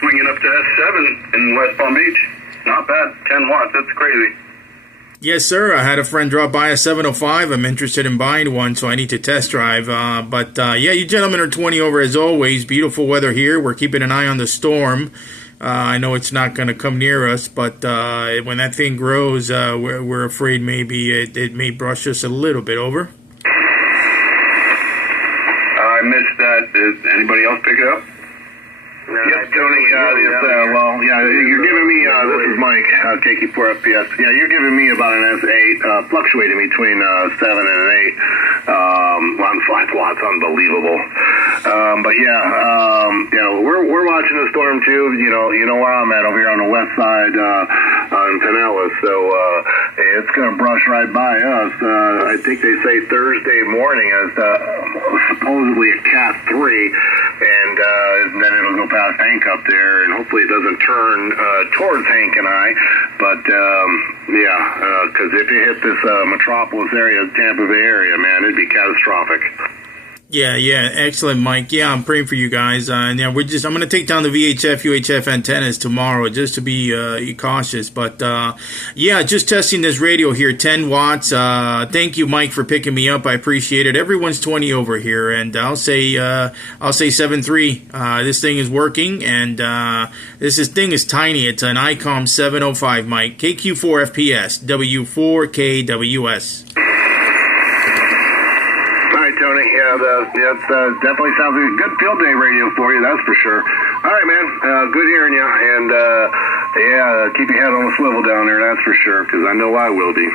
swinging up to S7 in West Palm Beach. Not bad, 10 watts, that's crazy. Yes, sir. I had a friend drop by a 705. I'm interested in buying one, so I need to test drive. Yeah, you gentlemen are 20 over as always. Beautiful weather here. We're keeping an eye on the storm. I know it's not going to come near us, but when that thing grows, we're afraid maybe it may brush us a little bit over. I missed that. Did anybody else pick it up? Yep, Tony, you're giving me, this is Mike, KQ4FPS. Yeah, you're giving me about an S8, fluctuating between 7 and an 8, on 5 watts, unbelievable. We're watching the storm too. You know where I'm at over here on the west side, on Pinellas, so it's going to brush right by us. I think they say Thursday morning as supposedly a Cat 3, and then it'll go past Hank up there, and hopefully it doesn't turn towards Hank and I. But because if it hit this metropolis area, Tampa Bay area, man, it'd be catastrophic. Yeah, excellent, Mike. Yeah, I'm praying for you guys. I'm going to take down the VHF, UHF antennas tomorrow just to be cautious. But just testing this radio here, 10 watts. Thank you, Mike, for picking me up. I appreciate it. Everyone's 20 over here, and I'll say 7.3. This thing is working, and this thing is tiny. It's an Icom 705, Mike. KQ4FPS W4KWS. Tony, that definitely sounds like a good field day radio for you, that's for sure. All right, man, good hearing you, and keep your head on the swivel down there, that's for sure, because I know I will be.